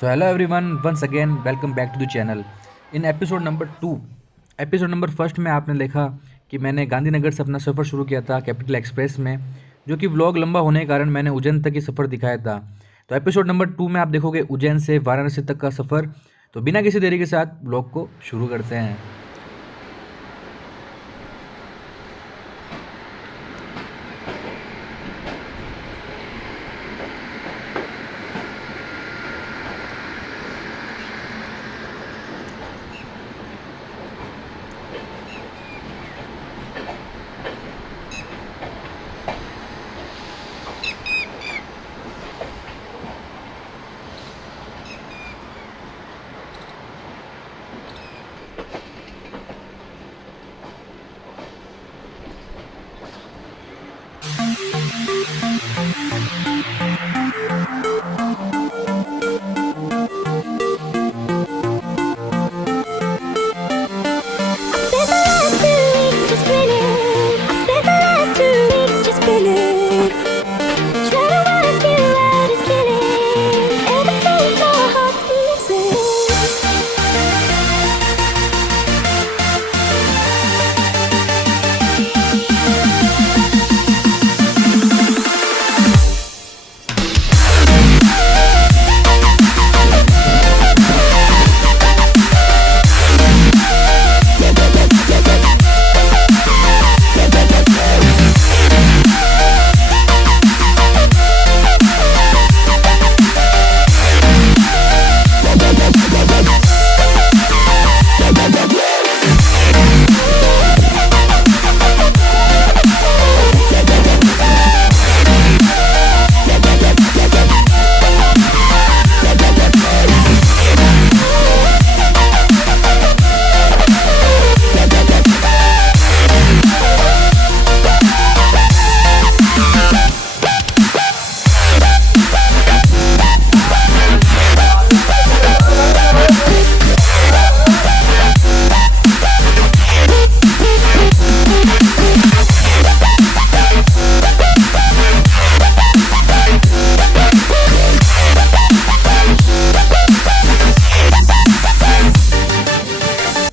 So hello everyone, once again welcome back to the channel. In episode number 2, episode number first में आपने देखा कि मैंने गांधीनगर से अपना सफ़र शुरू किया था कैपिटल एक्सप्रेस में, जो कि व्लॉग लंबा होने के कारण मैंने उज्जैन तक ही सफ़र दिखाया था। तो एपिसोड नंबर 2 में आप देखोगे उज्जैन से वाराणसी तक का सफ़र। तो बिना किसी देरी के साथ व्लॉग को शुरू करते हैं।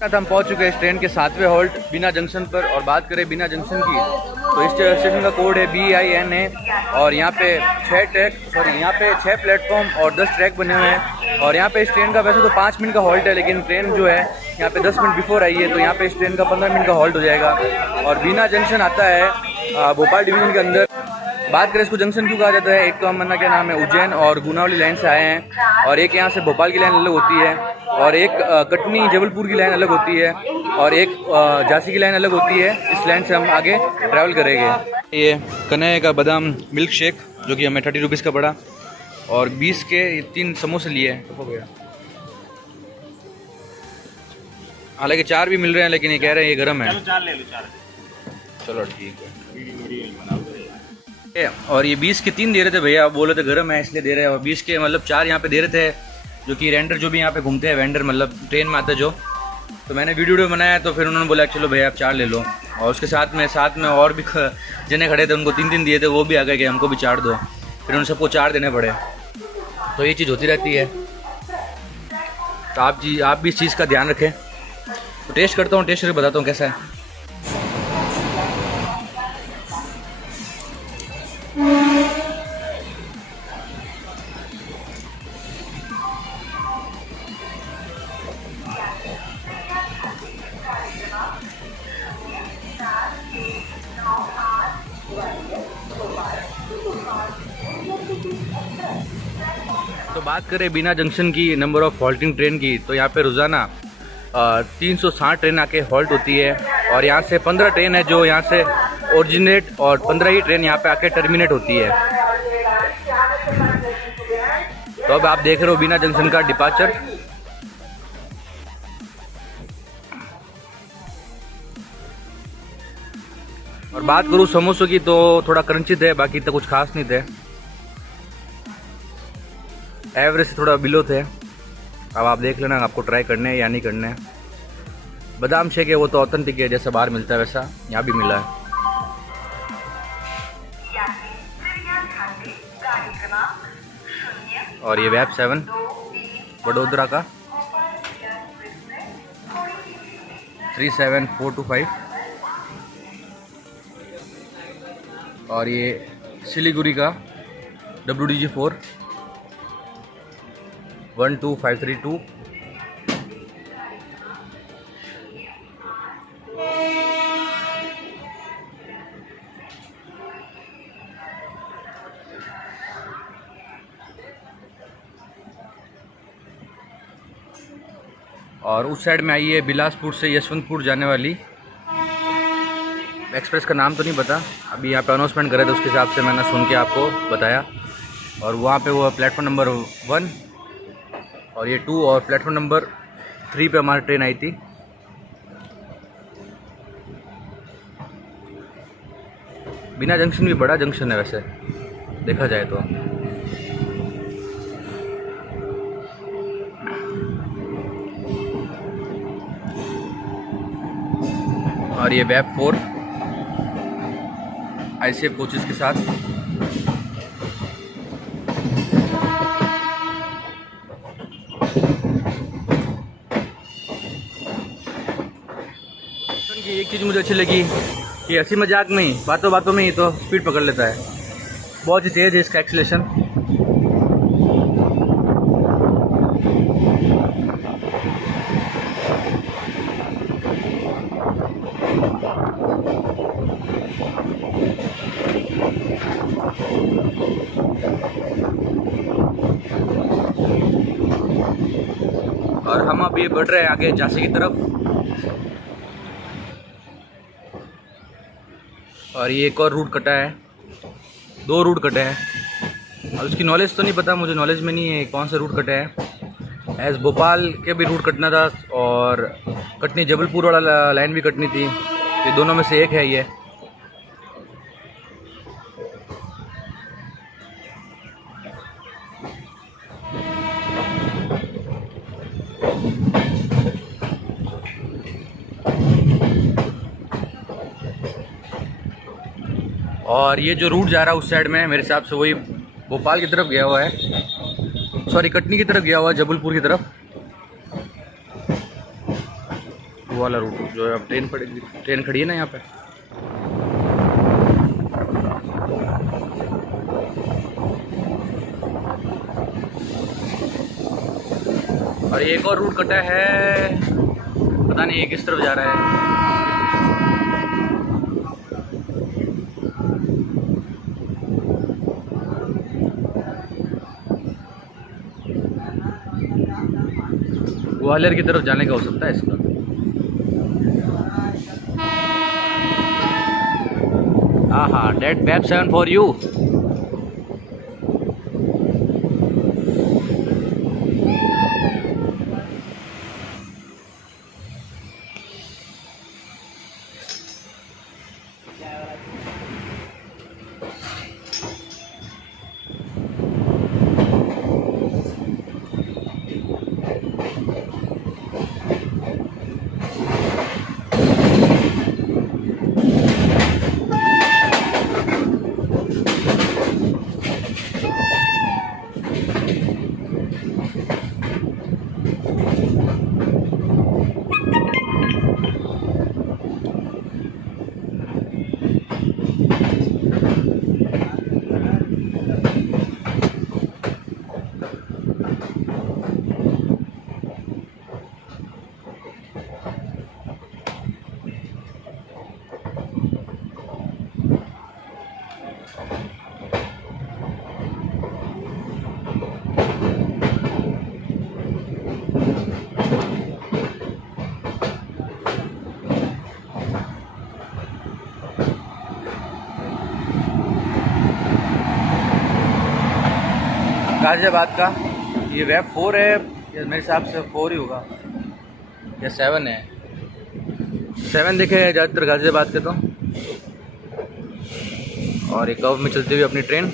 हम पहुंच चुके हैं ट्रेन के 7वें हॉल्ट बीना जंक्शन पर। और बात करें बीना जंक्शन की तो इस स्टेशन का कोड है BINA। और यहाँ पे 6 प्लेटफॉर्म और 10 ट्रैक बने हुए हैं। और यहाँ पे इस ट्रेन का वैसे तो 5 मिनट का हॉल्ट है, लेकिन ट्रेन जो है यहाँ पे 10 मिनट बिफोर आई है, तो यहाँ पे इस ट्रेन का 15 मिनट का हॉल्ट हो जाएगा। और बीना जंक्शन आता है भोपाल डिवीज़न के अंदर। बात करें इसको जंक्शन क्यों कहा जाता है, एक तो हम क्या नाम है उज्जैन और गुनावली लाइन से आए हैं, और एक यहाँ से भोपाल की लाइन अलग होती है, और एक कटनी जबलपुर की लाइन अलग होती है, और एक झांसी की लाइन अलग होती है। इस लाइन से हम आगे ट्रैवल करेंगे। ये कन्हैया का बादाम मिल्क शेक जो कि हमें 30 रुपीज़ का पड़ा, और 20 के 3 समोसे लिए हो गया। हालांकि 4 भी मिल रहे हैं, लेकिन ये कह रहे हैं ये गर्म है। चलो ठीक है। और ये 20 के 3 दे रहे थे भैया, बोले थे गर्म है इसलिए दे रहे हैं। और 20 के मतलब 4 यहाँ पे दे रहे थे, जो कि रेंडर जो भी यहाँ पे घूमते हैं, वेंडर मतलब ट्रेन में आते जो। तो मैंने वीडियो बनाया, तो फिर उन्होंने बोला चलो भैया आप 4 ले लो। और उसके साथ में और भी जने खड़े थे, उनको 3 दिए थे, वो भी आ गए कि हमको भी 4 दो। फिर उन सबको 4 देने पड़े। तो ये चीज़ होती रहती है। तो आप भी इस चीज़ का ध्यान रखें। तो टेस्ट करता हूँ, टेस्ट करके बताता हूँ कैसा है। तो बात करें बिना जंक्शन की नंबर ऑफ हॉल्टिंग ट्रेन की, तो यहाँ पे रोज़ाना 360 ट्रेन आके हॉल्ट होती है। और यहाँ से 15 ट्रेन है जो यहाँ से ओरिजिनेट, और 15 ही ट्रेन यहाँ पे आके टर्मिनेट होती है। तो अब आप देख रहे हो बिना जंक्शन का डिपार्चर। और बात करूँ समोसों की तो थोड़ा क्रंची थे, बाकी तो कुछ खास नहीं थे, एवरेज से थोड़ा बिलो थे। अब आप देख लेना आपको ट्राई करने हैं या नहीं करने हैं। बादाम शेक है वो तो ऑथेंटिक है, जैसा बाहर मिलता है वैसा यहाँ भी मिला है। और ये वेब 7 वडोदरा का 37425 और ये सिलीगुड़ी का WDG4 12532 और उस साइड में आई है बिलासपुर से यशवंतपुर जाने वाली एक्सप्रेस का नाम तो नहीं पता, अभी यहाँ पे अनाउंसमेंट करे तो उसके हिसाब से मैंने सुन के आपको बताया। और वहाँ पे वो प्लेटफॉर्म नंबर 1 और ये 2 और प्लेटफॉर्म नंबर 3 पे हमारी ट्रेन आई थी। बीना जंक्शन भी बड़ा जंक्शन है वैसे देखा जाए तो। और ये वेब 4 ICF कोचेस के साथ एक चीज़ मुझे अच्छी लगी कि हंसी मजाक में ही बातों बातों में ही तो स्पीड पकड़ लेता है, बहुत ही तेज़ है इसका एक्सीलरेशन। और हम अभी बढ़ रहे हैं आगे झांसी की तरफ। और ये एक और रूट कटा है, 2 रूट कटे हैं। अब उसकी नॉलेज तो नहीं पता मुझे, नॉलेज में नहीं है कौन सा रूट कटे हैं। एज भोपाल के भी रूट कटना था और कटनी जबलपुर वाला लाइन भी कटनी थी, ये दोनों में से एक है ये। और ये जो रूट जा रहा है उस साइड में मेरे हिसाब से वही भोपाल की तरफ गया हुआ है, सॉरी कटनी की तरफ गया हुआ है, जबलपुर की तरफ वो वाला रूट जो है। अब ट्रेन खड़ी है ना यहाँ पे। और एक और रूट कटा है, पता नहीं ये किस तरफ जा रहा है। ग्वालियर की तरफ जाने का हो सकता है इसका। हाँ डेट बैप 7 फॉर यू। गाजियाबाद का ये वेब 4 है या मेरे हिसाब से 4 ही होगा या 7 है। 7 देखे हैं ज़्यादातर गाजियाबाद के तो। और एक कर्व में चलती हुई अपनी ट्रेन।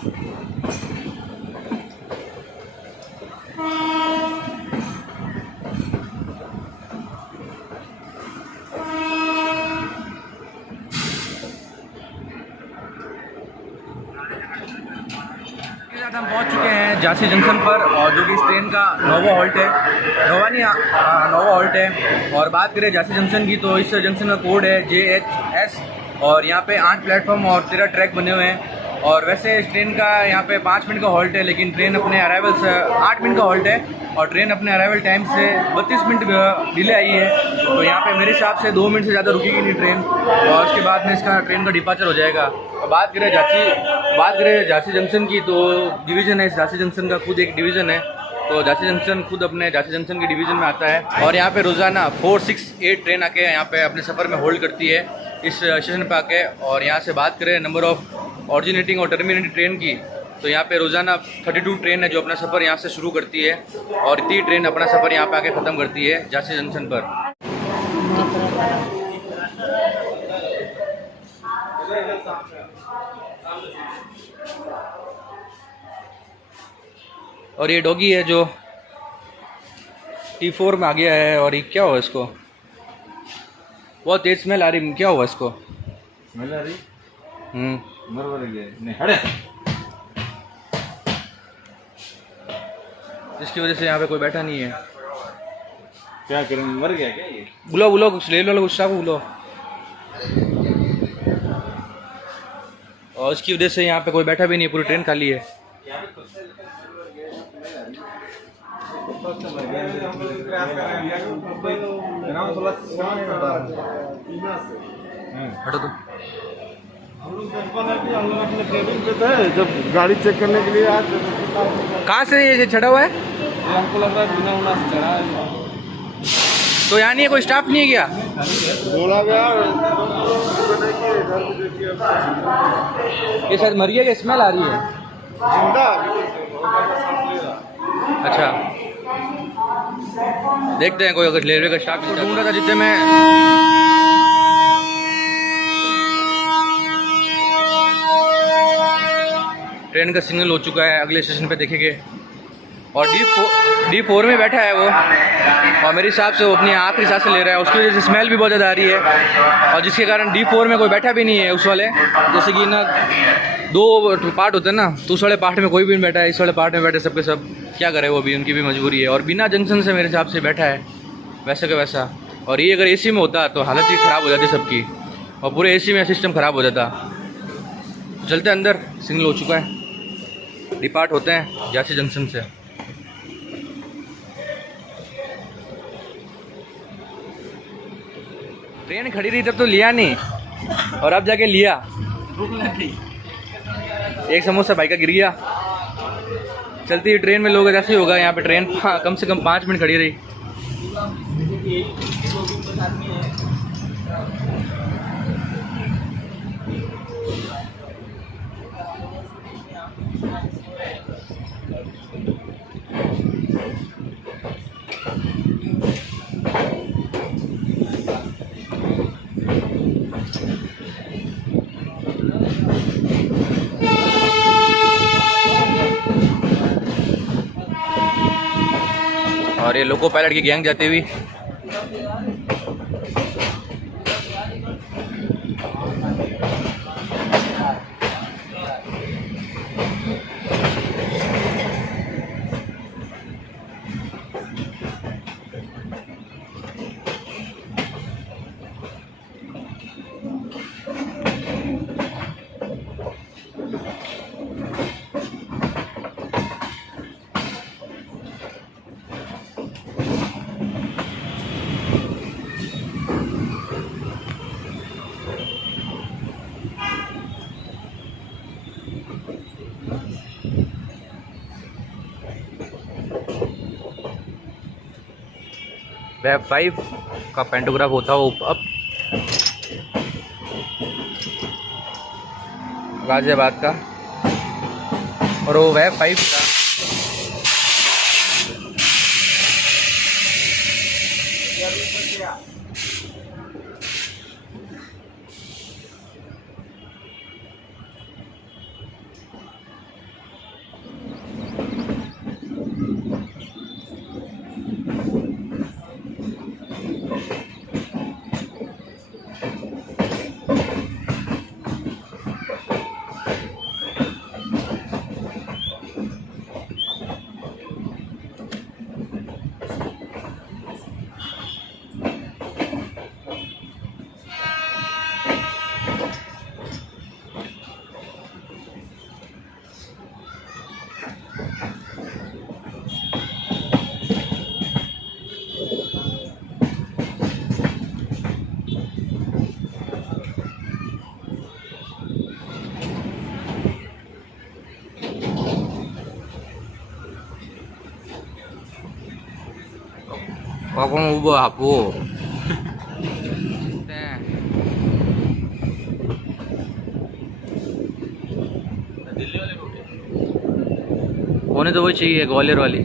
हम पहुंच चुके हैं झांसी जंक्शन पर, और जो कि इस ट्रेन का नोवा हॉल्ट है, नोवा हॉल्ट है। और बात करें झांसी जंक्शन की तो इस जंक्शन का कोड है JHS, और यहाँ पे 8 प्लेटफॉर्म और 13 ट्रैक बने हुए हैं। और वैसे इस ट्रेन का यहाँ पे 5 मिनट का हॉल्ट है, लेकिन ट्रेन अपने अराइवल से 8 मिनट का हॉल्ट है, और ट्रेन अपने अराइवल टाइम से 32 मिनट डिले आई है। तो यहाँ पे मेरे हिसाब से 2 मिनट से ज़्यादा रुकेगी नहीं ट्रेन, और उसके बाद में इसका ट्रेन का डिपार्चर हो जाएगा। और बात करें झांसी जंक्शन की तो डिवीज़न है, इस झांसी जंक्शन का खुद एक डिवीज़न है। तो झांसी जंक्शन खुद अपने झांसी जंक्शन के डिवीज़न में आता है, और यहाँ पे रोज़ाना 468 ट्रेन आके यहाँ पे अपने सफ़र में होल्ड करती है इस स्टेशन पे आके। और यहाँ से बात करें नंबर ऑफ ऑरिजिनेटिंग और टर्मिनेटिंग ट्रेन की, तो यहाँ पे रोज़ाना 32 ट्रेन है जो अपना सफ़र यहाँ से शुरू करती है, और 30 ट्रेन अपना सफ़र यहाँ पे आके ख़त्म करती है झांसी जंक्शन पर। और ये डॉगी है जो T4 में आ गया है, और ये क्या हुआ इसको, बहुत तेज स्मेल आ रही, क्या हुआ इसको? स्मेल आ रही? मर गया नहीं हड़े, इसकी वजह से यहाँ पे कोई बैठा नहीं है। क्या करें, मर गया क्या ये? बुलो कुछ ले लो, गुस्सा को बुलो। और इसकी वजह से यहाँ पे कोई बैठा भी नहीं है, पूरी ट्रेन खाली है। हटो तो। हम लोग अपने केबिन पे थे, जब गाड़ी चेक करने के लिए आए। कहाँ से ये चढ़ा हुआ है? ये हमको लग रहा है बिना उड़ा से चढ़ा है। तो यहाँ नहीं है, कोई स्टाफ नहीं है क्या? बोला गया। ये शायद मर गया, कि स्मेल आ रही है? जिंदा। अच्छा, देखते हैं कोई अगर रेलवे का स्टाफ ढूंढ रहा था जितने में। ट्रेन का सिग्नल हो चुका है, अगले स्टेशन पे देखेंगे। और D4 में बैठा है वो, और मेरे हिसाब से वो अपनी आखिरी सांस ले रहा है, उसकी वजह से स्मेल भी बहुत ज़्यादा आ रही है, और जिसके कारण D4 में कोई बैठा भी नहीं है उस वाले। जैसे कि ना 2 पार्ट होते हैं ना, तो उस वाले पार्ट में कोई भी नहीं बैठा है, इस वाले पार्ट में बैठे सबके सब। क्या करे वो भी, उनकी भी मजबूरी है। और बिना जंक्शन से मेरे हिसाब से बैठा है वैसा का वैसा। और ये अगर AC में होता तो हालत ही ख़राब हो जाती सबकी, और पूरे AC में सिस्टम ख़राब हो जाता। चलते अंदर, सिग्नल हो चुका है, डिपार्ट होते हैं झांसी जंक्शन से। ट्रेन खड़ी रही तब तो लिया नहीं, और अब जाके लिया। एक समोसा भाई का गिर गया। चलती ट्रेन में लोग ऐसे ही होगा, यहाँ पे ट्रेन कम से कम 5 मिनट खड़ी रही। और ये लोको पायलट की गैंग जाती हुई। वेब 5 का पेंटोग्राफ होता हो अब गाजियाबाद का, और वो वेब 5 का Kakong ubo hapo. होने तो वही चाहिए ग्वालियर वाली।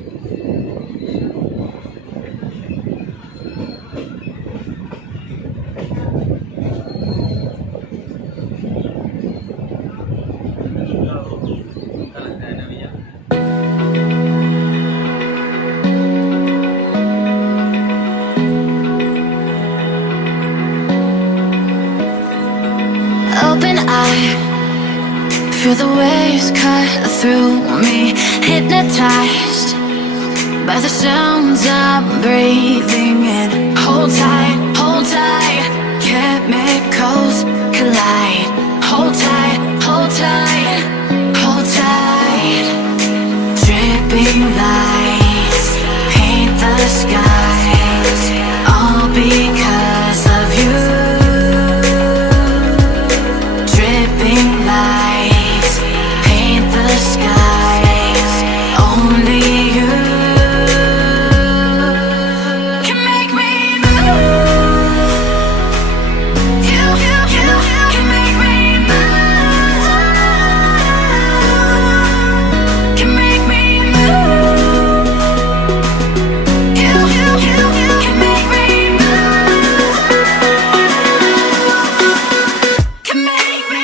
Open eye, feel the waves cut through me, hypnotized by the sounds I'm breathing in. Hold tight, chemicals collide. Hold tight, hold tight, hold tight. Dripping lights paint the skies, all because of you. Dripping lights paint the skies, only you can make me move. You can make me move. Can make me move. You can make me move. Can make me.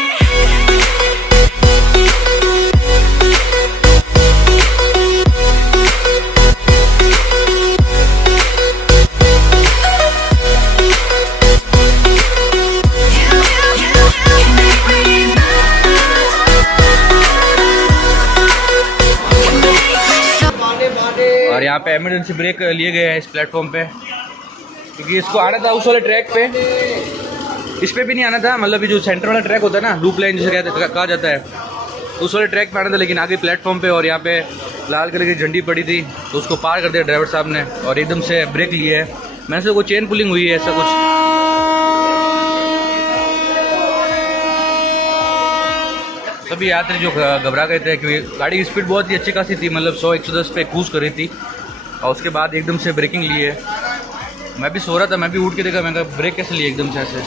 और यहाँ पे emergency brake लिए गए हैं इस platform पे, क्योंकि इसको आना था उस वाले ट्रैक पे, इस पे भी नहीं आना था। मतलब ये जो सेंटर वाला ट्रैक होता है ना, लूप लाइन जिसे कहा जाता है, उस वाले ट्रैक पे आना था, लेकिन आगे प्लेटफॉर्म पे और यहाँ पे लाल कलर की झंडी पड़ी थी, तो उसको पार कर दिया ड्राइवर साहब ने और एकदम से ब्रेक लिए है। मैंने से कोई चेन पुलिंग हुई है ऐसा कुछ। सभी यात्री जो घबरा गए थे, क्योंकि गाड़ी की स्पीड बहुत ही अच्छी खासी थी, मतलब 100-110 पे क्रूज कर रही थी, और उसके बाद एकदम से ब्रेकिंग ली है। मैं भी सो रहा था, मैं भी उठ के देखा, मैं कहा ब्रेक कैसे लिए एकदम से ऐसे।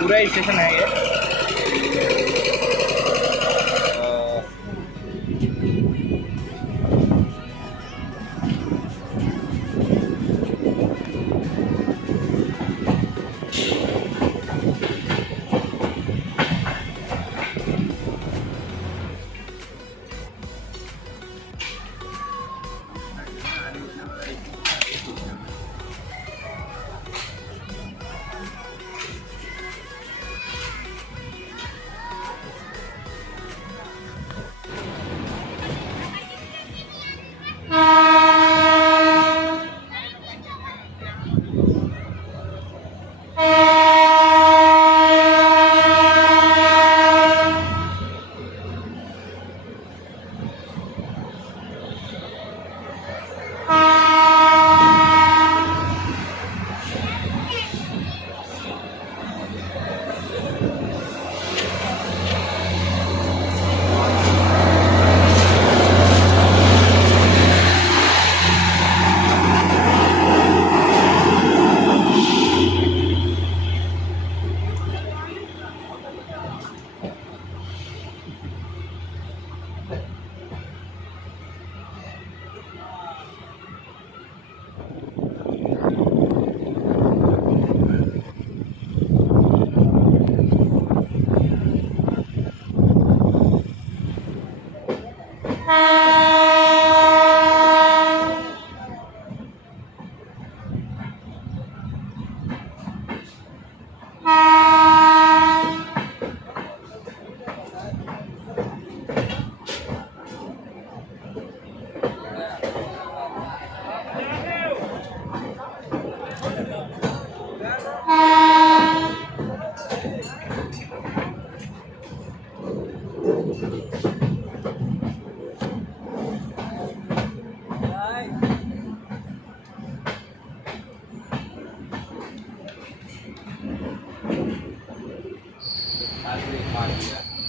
पूरा स्टेशन है ये।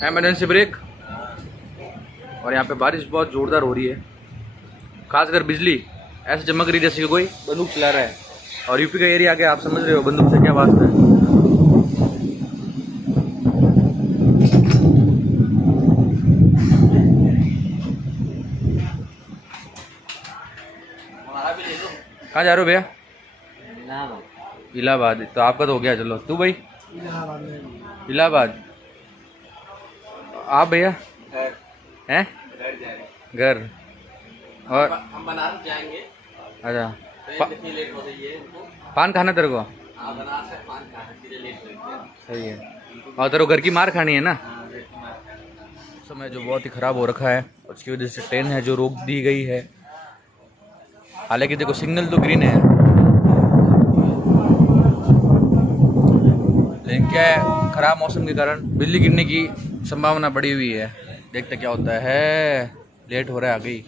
Emergency brake. और यहाँ पे बारिश बहुत ज़ोरदार हो रही है, खासकर बिजली ऐसे चमक रही जैसे कि कोई बंदूक चला रहा है। और यूपी का एरिया आके आप समझ रहे हो बंदूक से क्या वास्ता है। कहाँ जा रहे हो भैया? इलाहाबाद। तो आपका तो हो गया, चलो। तू भाई? इलाहाबाद। आप भैया? हैं? घर। और हम बनारस जाएंगे। अच्छा, इतनी लेट हो रही है इनको। पान खाना तेरे को? हाँ, बनारस से पान खाना, सीधे लेट हो रही है। सही है। और तेरे को घर की मार खानी है ना? समय जो बहुत ही ख़राब हो रखा है, उसकी वजह से ट्रेन है जो रोक दी गई है। हालांकि देखो सिग्नल तो ग्रीन है, लेकिन क्या है, ख़राब मौसम के कारण बिजली गिरने की संभावना बढ़ी हुई है। देखते क्या होता है। लेट हो रहा है, आ गई।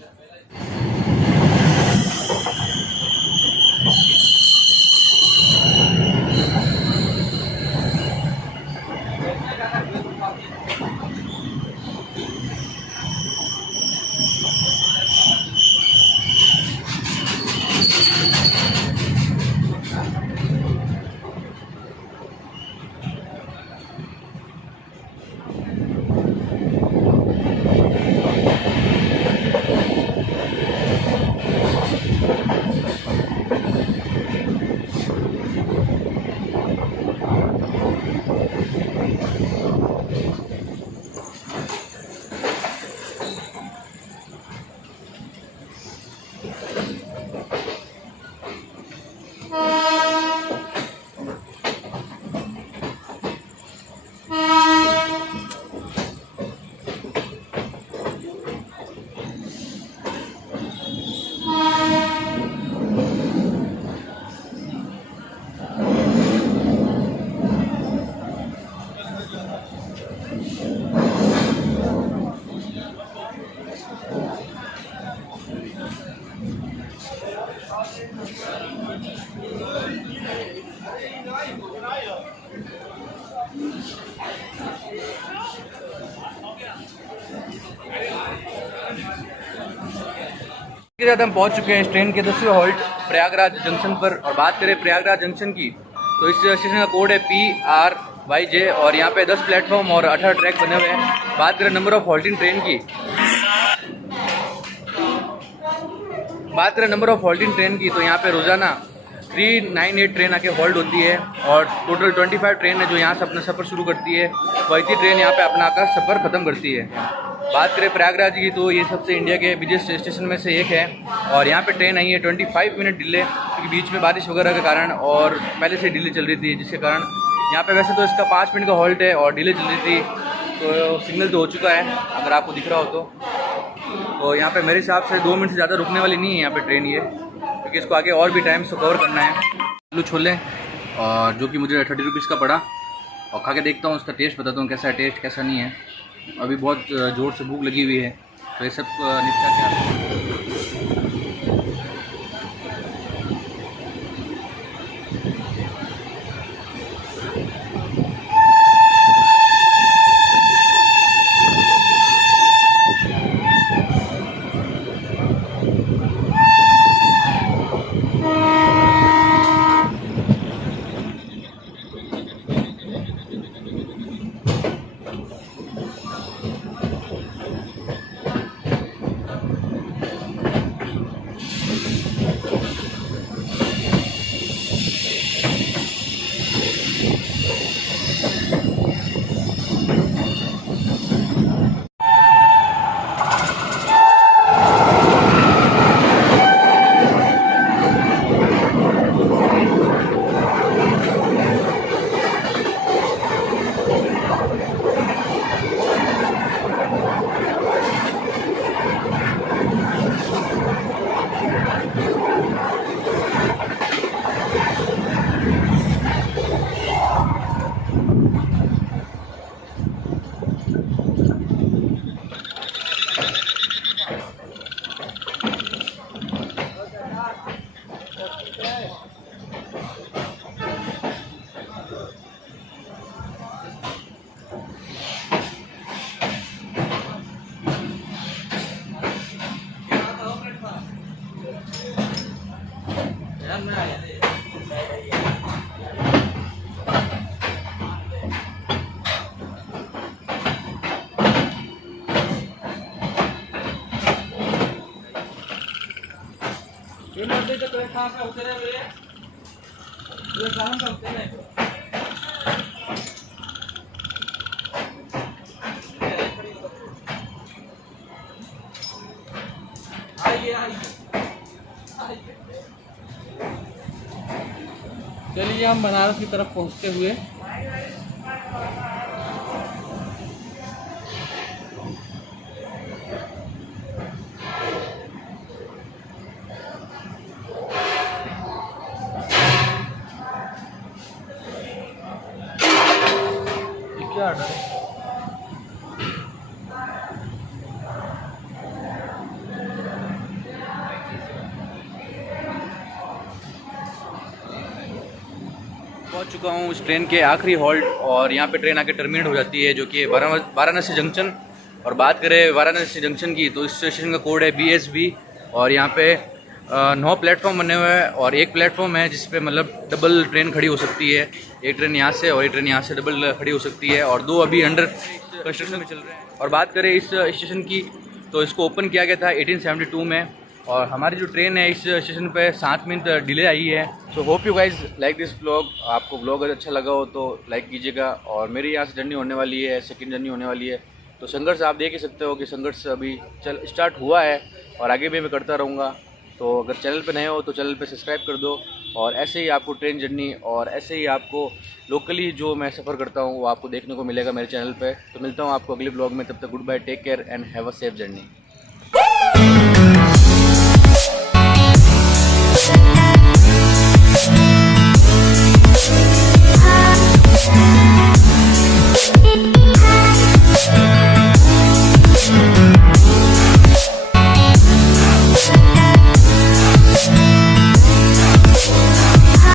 के साथ हम पहुंच चुके हैं इस ट्रेन के 10वें हॉल्ट प्रयागराज जंक्शन पर। और बात करें प्रयागराज जंक्शन की, तो इस स्टेशन का कोड है PRYJ और यहाँ पे 10 प्लेटफॉर्म और 18 ट्रैक बने हुए हैं। बात करें नंबर ऑफ हॉल्टिंग ट्रेन की, तो यहाँ पे रोज़ाना 398 ट्रेन आके होल्ड होती है और टोटल 25 ट्रेन है जो यहाँ से अपना सफ़र शुरू करती है। 35 ट्रेन यहाँ पे अपना आकर सफ़र ख़त्म करती है। बात करें प्रयागराज की, तो ये सबसे इंडिया के बिगेस्ट स्टेशन में से एक है। और यहाँ पे ट्रेन आई है 25 मिनट डिले, क्योंकि बीच में बारिश वगैरह के कारण और पहले से डिले चल रही थी, जिसके कारण यहाँ पे वैसे तो इसका 5 मिनट का हॉल्ट है और डिले चल रही थी। तो सिग्नल तो हो चुका है, अगर आपको दिख रहा हो तो यहाँ पे मेरे हिसाब से 2 मिनट से ज़्यादा रुकने वाली नहीं है यहाँ पे ट्रेन ये, क्योंकि इसको आगे और भी टाइम से कवर करना है। आलू छोले और जो कि मुझे 30 रुपीज़ का पड़ा, और खा के देखता हूँ उसका टेस्ट, बताता हूँ कैसा है टेस्ट कैसा नहीं है। अभी बहुत ज़ोर से भूख लगी हुई है, तो ये सब निपटा के ये मध्य तो कोई कहाँ पे उतरे हुए ये कहाँ पे उतरे आइए आइए चलिए हम बनारस की तरफ पहुंचते हुए क्या ऑर्डर है? पहुंच चुका हूँ इस ट्रेन के आखिरी हॉल्ट और यहाँ पे ट्रेन आके टर्मिनेट हो जाती है जो कि वाराणसी जंक्शन। और बात करें वाराणसी जंक्शन की तो इस स्टेशन का कोड है BSB और यहाँ पे 9 प्लेटफॉर्म बने हुए हैं और एक प्लेटफॉर्म है जिस पे मतलब डबल ट्रेन खड़ी हो सकती है। एक ट्रेन यहाँ से और एक ट्रेन यहाँ से डबल खड़ी हो सकती है और 2 अभी अंडर कंस्ट्रक्शन में चल रहे हैं। और बात करें इस स्टेशन की तो इसको ओपन किया गया था 1872 में और हमारी जो ट्रेन है इस स्टेशन पे 7 मिनट डिले आई है। So hope you guys like this vlog. आपको व्लॉग अगर अच्छा लगा हो तो लाइक कीजिएगा। और मेरी यहाँ से जर्नी होने वाली है, सेकंड जर्नी होने वाली है, तो संघर्ष आप देख ही सकते हो कि संघर्ष अभी स्टार्ट हुआ है और आगे भी मैं करता रहूँगा। तो अगर चैनल पे नए हो तो चैनल पे सब्सक्राइब कर दो और ऐसे ही आपको ट्रेन जर्नी और ऐसे ही आपको लोकली जो मैं सफ़र करता हूँ वो आपको देखने को मिलेगा मेरे चैनल पे। तो मिलता हूँ आपको अगले ब्लॉग में, तब तक good bye, take care and have a safe journey.